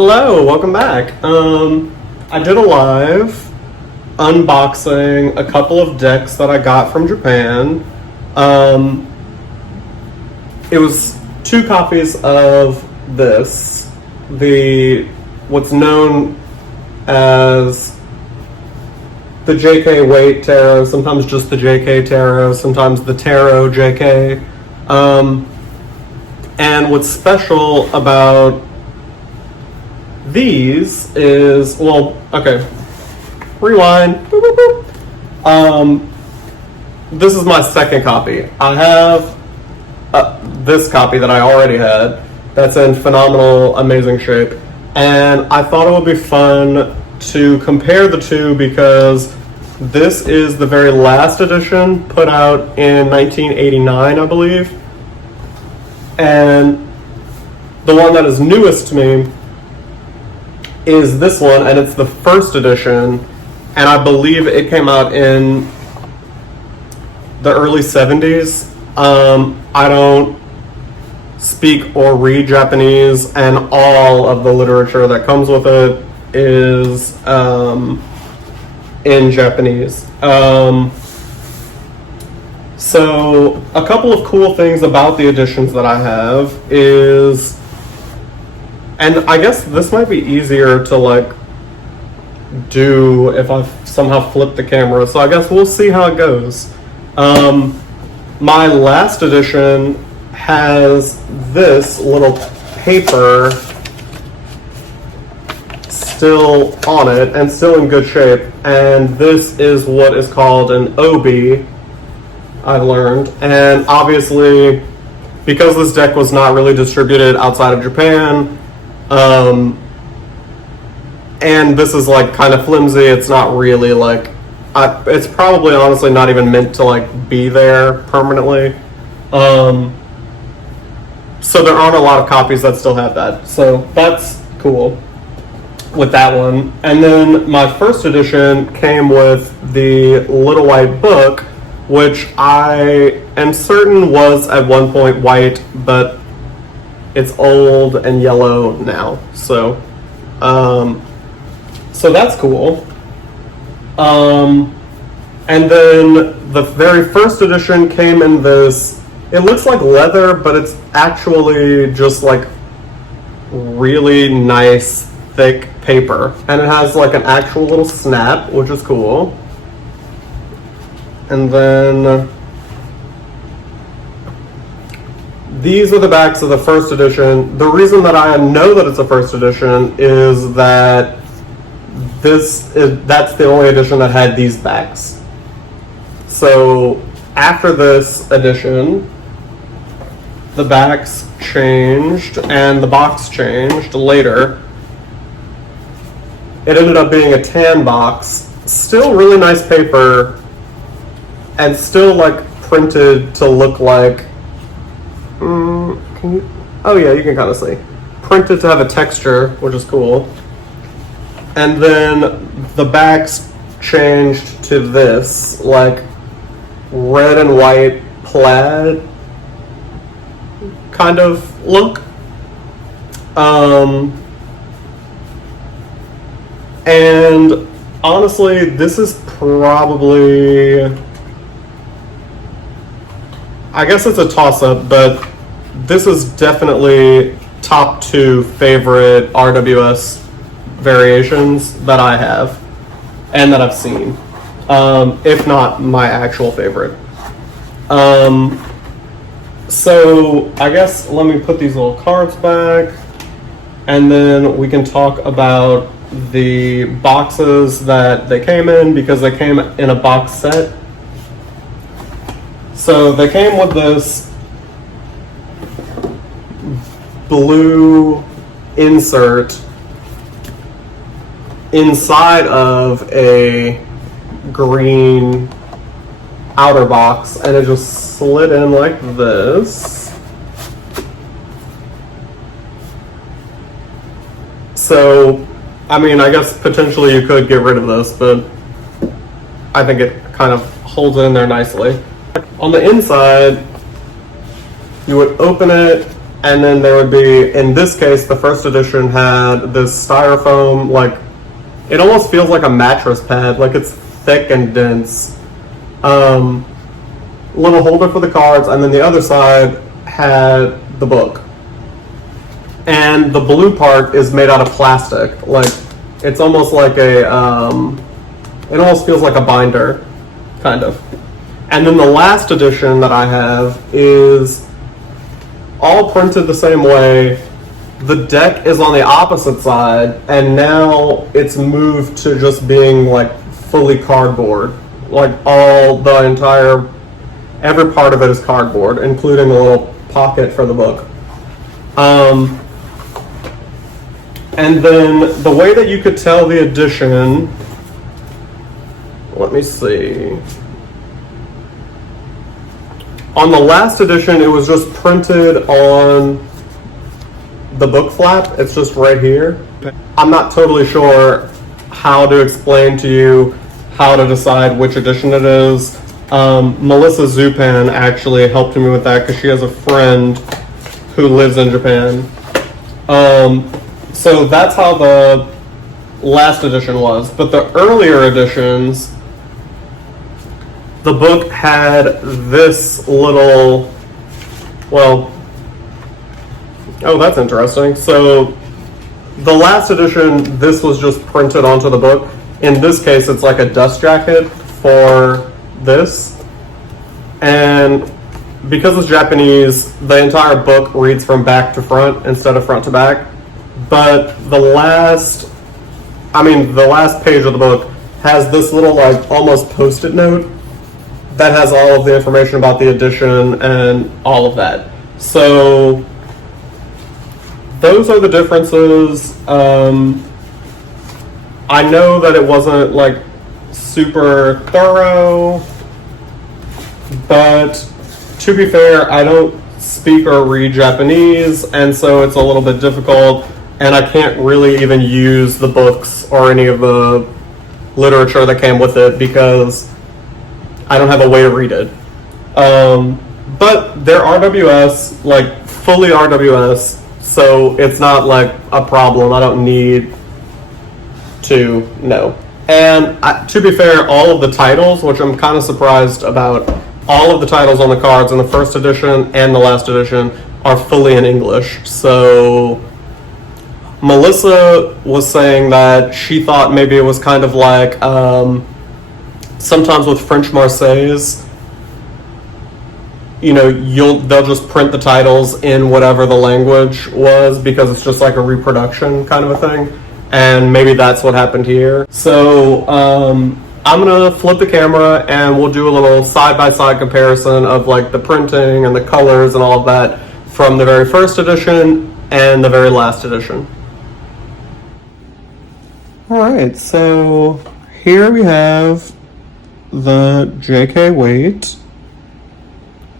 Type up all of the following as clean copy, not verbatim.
Hello, welcome back. I did a live unboxing a couple of decks that I got from Japan. It was 2 copies of this, what's known as the JK Waite Tarot, sometimes just the JK Tarot, sometimes the Tarot JK. And what's special about these is, rewind. Boop, boop, boop. This is my second copy. I have this copy that I already had that's in phenomenal, amazing shape. And I thought it would be fun to compare the two because this is the very last edition put out in 1989, I believe. And the one that is newest to me is this one, and it's the first edition, and I believe it came out in the early 70s. I don't speak or read Japanese, and all of the literature that comes with it is in Japanese. So a couple of cool things about the editions that I have is, and I guess this might be easier to do if I somehow flip the camera, so I guess we'll see how it goes. My last edition has this little paper still on it and still in good shape, and this is what is called an obi, I've learned. And obviously, because this deck was not really distributed outside of Japan, and this is kind of flimsy, it's not really it's probably honestly not even meant to be there permanently. So there aren't a lot of copies that still have that. So that's cool with that one. And then my first edition came with the Little White book, which I am certain was at one point white, but it's old and yellow now. So that's cool. And then the very first edition came in this, it looks like leather, but it's actually just really nice, thick paper. And it has an actual little snap, which is cool. And then these are the backs of the first edition. The reason that I know that it's a first edition is that that's the only edition that had these backs. So after this edition, the backs changed and the box changed later. It ended up being a tan box, still really nice paper, and still printed to look like, you can kind of see. Printed to have a texture, which is cool. And then the backs changed to this, red and white plaid kind of look. And honestly, this is probably, I guess it's a toss-up, but this is definitely top 2 favorite RWS variations that I have and that I've seen, if not my actual favorite. So I guess let me put these little cards back, and then we can talk about the boxes that they came in, because they came in a box set. So they came with this blue insert inside of a green outer box, and it just slid in like this. So, I mean, I guess potentially you could get rid of this, but I think it kind of holds it in there nicely. On the inside, you would open it, And then there would be, in this case, the first edition had this styrofoam, like, it almost feels like a mattress pad, like it's thick and dense. Little holder for the cards, and then the other side had the book. And the blue part is made out of plastic, like it's almost like a, it almost feels like a binder, kind of. And then the last edition that I have is all printed the same way. The deck is on the opposite side, and now it's moved to just being like fully cardboard. Like every part of it is cardboard, including a little pocket for the book. And then the way that you could tell the edition, let me see. On the last edition, it was just printed on the book flap. It's just right here. I'm not totally sure how to explain to you how to decide which edition it is. Melissa Zupan actually helped me with that because she has a friend who lives in Japan. So that's how the last edition was. But the earlier editions, the book had this little, well, oh, that's interesting. So the last edition, this was just printed onto the book. In this case, it's like a dust jacket for this. And because it's Japanese, the entire book reads from back to front instead of front to back. But the last page of the book has this little like almost post-it note that has all of the information about the edition and all of that. So those are the differences. I know that it wasn't like super thorough, but to be fair, I don't speak or read Japanese, and so it's a little bit difficult, and I can't really even use the books or any of the literature that came with it because I don't have a way to read it. But they're RWS, like fully RWS, so it's not like a problem. I don't need to know. And to be fair, all of the titles, which I'm kind of surprised about, all of the titles on the cards in the first edition and the last edition are fully in English. So Melissa was saying that she thought maybe it was kind of like sometimes with French Marseilles, you know, they'll just print the titles in whatever the language was because it's just like a reproduction kind of a thing. And maybe that's what happened here. So I'm gonna flip the camera and we'll do a little side-by-side comparison of like the printing and the colors and all of that from the very first edition and the very last edition. All right, so here we have the J.K. Waite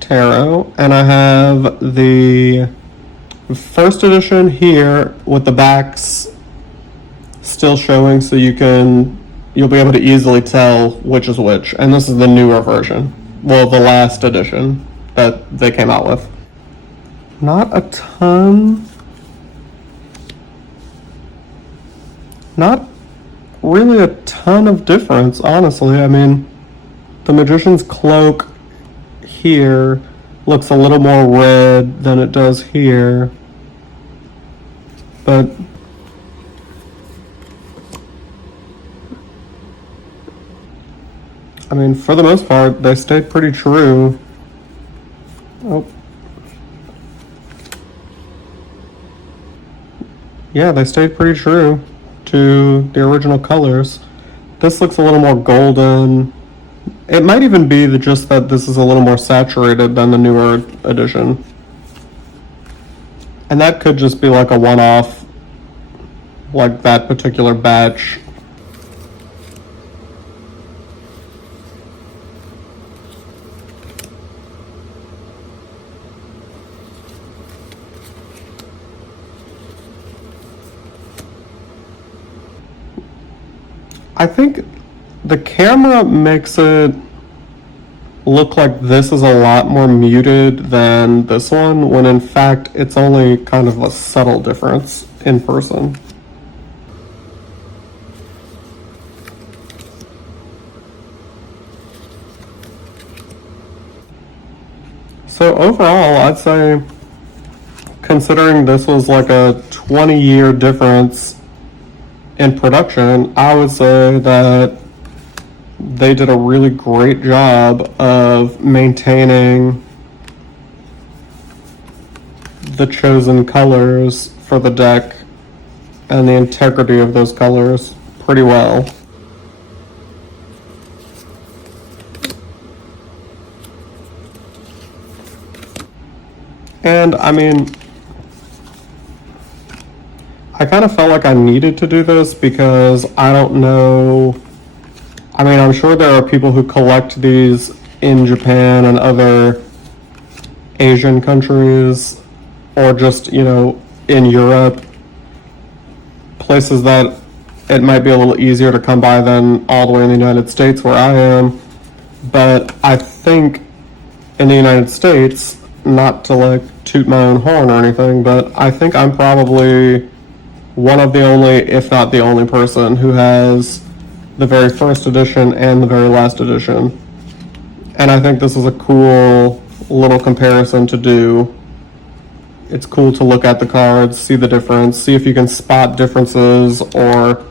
Tarot, and I have the first edition here with the backs still showing, so you'll be able to easily tell which is which. And this is the newer version, well, the last edition that they came out with. Not really a ton of difference, honestly. I mean, the Magician's Cloak here looks a little more red than it does here, but I mean, for the most part, they stayed pretty true. Oh. Yeah, they stayed pretty true to the original colors. This looks a little more golden. It might even be just that this is a little more saturated than the newer edition. And that could just be like a one-off, like that particular batch. I think the camera makes it look like this is a lot more muted than this one, when in fact it's only kind of a subtle difference in person. So overall, I'd say, considering this was like a 20-year difference in production, I would say that they did a really great job of maintaining the chosen colors for the deck and the integrity of those colors pretty well. And I mean, I kind of felt like I needed to do this because I don't know. I mean, I'm sure there are people who collect these in Japan and other Asian countries, or just, in Europe, places that it might be a little easier to come by than all the way in the United States where I am. But I think in the United States, not to like toot my own horn or anything, but I think I'm probably one of the only, if not the only person who has the very first edition and the very last edition. And I think this is a cool little comparison to do. It's cool to look at the cards, see the difference, see if you can spot differences or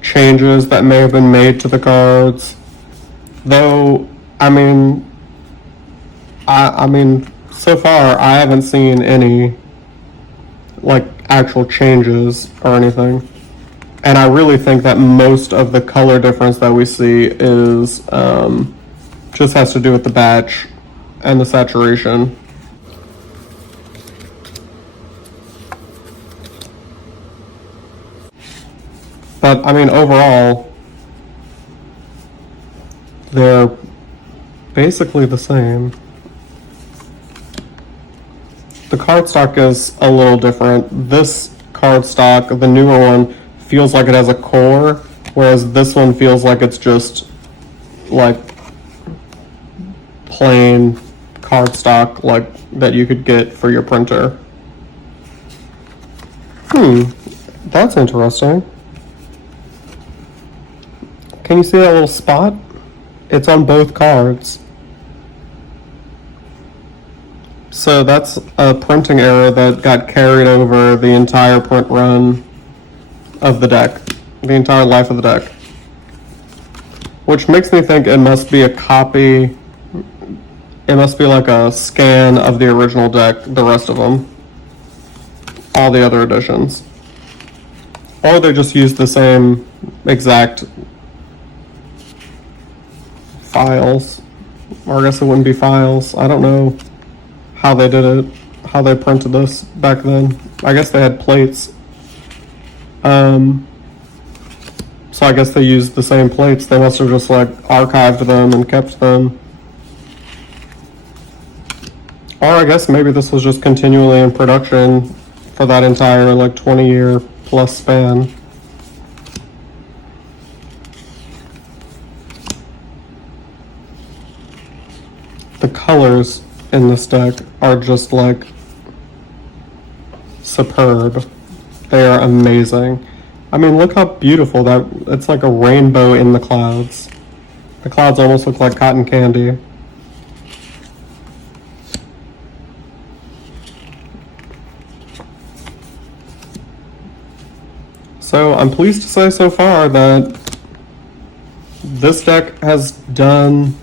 changes that may have been made to the cards. Though, I mean, so far I haven't seen any like actual changes or anything. And I really think that most of the color difference that we see is just has to do with the batch and the saturation. But I mean, overall, they're basically the same. The cardstock is a little different. This cardstock, the newer one, feels like it has a core, whereas this one feels like it's just like plain cardstock, like that you could get for your printer. That's interesting. Can you see that little spot? It's on both cards. So that's a printing error that got carried over the entire print run of the deck, the entire life of the deck. Which makes me think it must be a copy, it must be like a scan of the original deck, the rest of them, all the other editions. Or they just used the same exact files, or I guess it wouldn't be files. I don't know how they did it, how they printed this back then. I guess they had plates. So I guess they used the same plates. They must have just like archived them and kept them. Or I guess maybe this was just continually in production for that entire like 20-year plus span. The colors in this deck are just like superb. They are amazing. I mean, look how beautiful that, it's like a rainbow in the clouds. The clouds almost look like cotton candy. So I'm pleased to say so far that this deck has done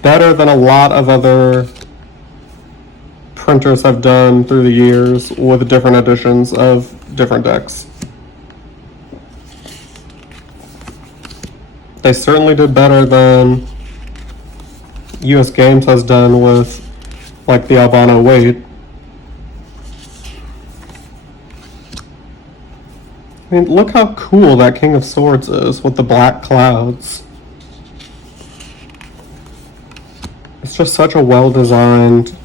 better than a lot of other printers have done through the years with different editions of different decks. They certainly did better than US Games has done with like the Albano Waite. I mean, look how cool that King of Swords is with the black clouds. It's just such a well-designed,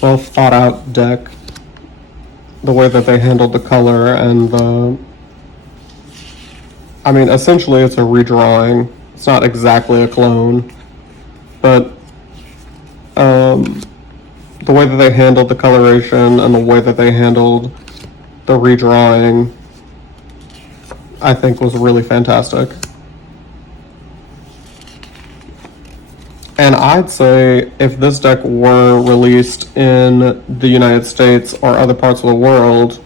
well thought out deck. The way that they handled the color and the, I mean, essentially it's a redrawing It's not exactly a clone, but the way that they handled the coloration and the way that they handled the redrawing, I think was really fantastic. And I'd say if this deck were released in the United States or other parts of the world,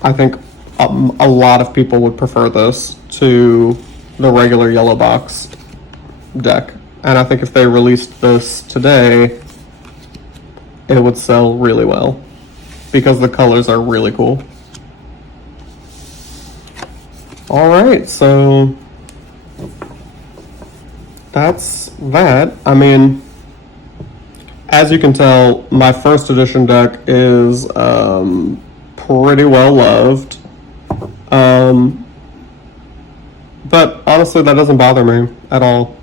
I think a lot of people would prefer this to the regular yellow box deck. And I think if they released this today, it would sell really well because the colors are really cool. All right, so that's that. I mean, as you can tell, my first edition deck is pretty well loved. But honestly, that doesn't bother me at all.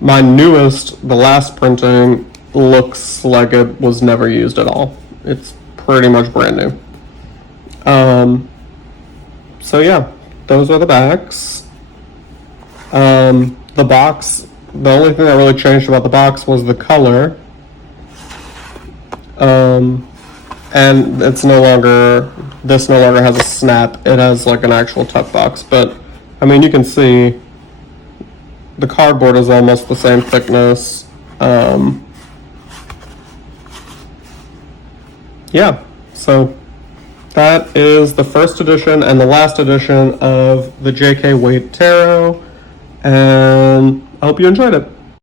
My newest, the last printing, looks like it was never used at all. It's pretty much brand new. So yeah, those are the backs. The box, the only thing that really changed about the box was the color. And this no longer has a snap. It has like an actual tuck box. But I mean, you can see the cardboard is almost the same thickness. Yeah, so that is the first edition and the last edition of the J.K. Waite Tarot, and I hope you enjoyed it.